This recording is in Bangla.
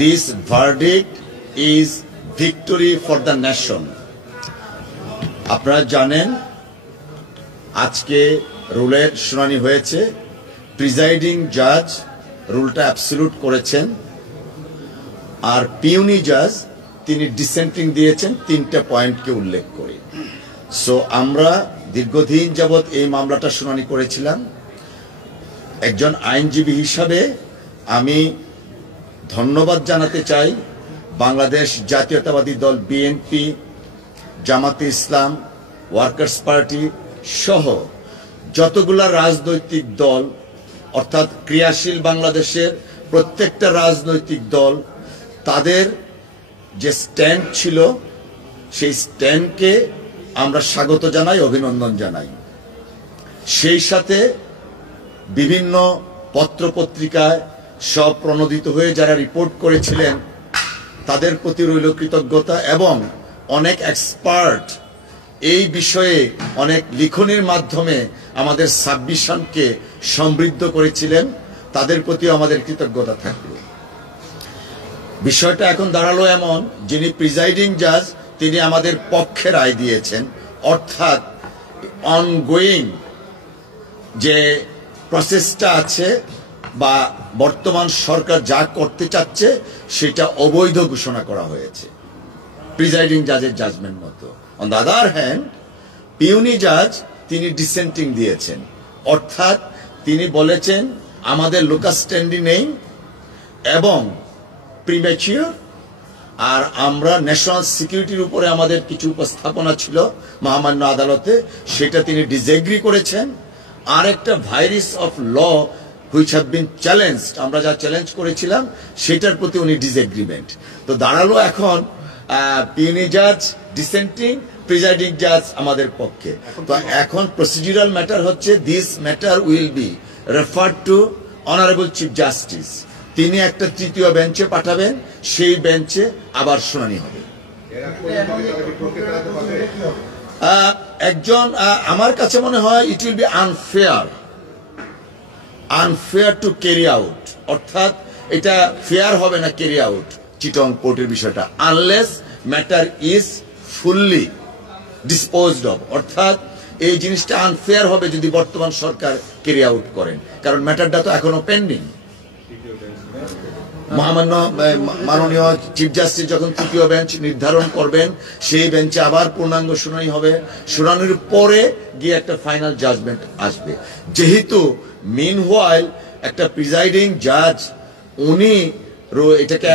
This verdict is victory for the nation. আপনারা জানেন আজকে রুলের শুনানি হয়েছে। প্রিজাইডিং জাজ রুলটা অ্যাবসলিউট করেছেন, আর পিউনি জাজ তিনি ডিসেন্টিং দিয়েছেন তিনটা পয়েন্টকে উল্লেখ করে। সো আমরা দীর্ঘদিন যাবৎ এই মামলাটা শুনানি করেছিলাম। একজন আইনজীবী হিসাবে আমি ধন্যবাদ জানাতে চাই বাংলাদেশ জাতীয়তাবাদী দল বিএনপি, জামাতে ইসলাম, ওয়ার্কার্স পার্টি সহ যতগুলা রাজনৈতিক দল, অর্থাৎ ক্রিয়াশীল বাংলাদেশের প্রত্যেকটা রাজনৈতিক দল তাদের যে স্ট্যান্ড ছিল সেই স্ট্যান্ডকে আমরা স্বাগত জানাই, অভিনন্দন জানাই। সেই সাথে বিভিন্ন পত্রপত্রিকায় সব প্রণোদিত হয়ে যারা রিপোর্ট করেছিলেন তাদের প্রতি রইল কৃতজ্ঞতা, এবং অনেক এক্সপার্ট এই বিষয়ে অনেক লিখনির মাধ্যমে আমাদের সাবমিশনকে সমৃদ্ধ করেছিলেন, তাদের প্রতিও আমাদের কৃতজ্ঞতা থাকবে। বিষয়টা এখন দাঁড়ালো এমন, যিনি প্রিজাইডিং জাজ তিনি আমাদের পক্ষে রায় দিয়েছেন, অর্থাৎ অনগোয়িং যে প্রসেসটা আছে বা বর্তমান সরকার যা করতে চাচ্ছে সেটা অবৈধ ঘোষণা করা হয়েছে প্রিজাইডিং জাজের জাজমেন্ট মতো। অন দ্য আদার হ্যান্ড পিউনি জাজ তিনি ডিসেন্টিং দিয়েছেন, অর্থাৎ তিনি বলেছেন আমাদের লোকাল স্ট্যান্ডিং নেই এবং প্রিম্যাচিওর, আর আমরা ন্যাশনাল সিকিউরিটির উপরে আমাদের কিছু উপস্থাপনা ছিল মহামান্য আদালতে, সেটা তিনি ডিসএগ্রি করেছেন। আর একটা virus of law which have been challenged, আমরা যা চ্যালেঞ্জ করেছিলাম সেটার প্রতি উনি ডিসএগ্রিমেন্ট। তো দাঁড়ালো এখন পিউনি জাজ ডিসেন্টিং, প্রিজাইডিং জাজ আমাদের পক্ষে। তো এখন প্রসিডিউরাল ম্যাটার হচ্ছে this matter will be referred to honourable chief justice. তিনি একটা তৃতীয় বেঞ্চে পাঠাবেন, সেই বেঞ্চে আবার শুনানি হবে। একজন আমার কাছে মনে হয় it will be unfair to carry out, অর্থাৎ এটা ফেয়ার হবে না ক্যারি আউট চিটং পোর্টের বিষয়টা, unless matter is fully disposed of, অর্থাৎ এই জিনিসটা আনফেয়ার হবে যদি বর্তমান সরকার ক্যারি আউট করেন, কারণ ম্যাটারটা তো এখনো পেন্ডিং। মহামান্য মাননীয় চিফ জাস্টিস যখন তৃতীয় বেঞ্চ নির্ধারণ করবেন সেই বেঞ্চে আবার পূর্ণাঙ্গ শুনানি হবে, শুনানির পরে গিয়ে একটা ফাইনাল জাজমেন্ট আসবে। যেহেতু মিনওয়াইল একটা প্রিজাইডিং জাজ উনি এটাকে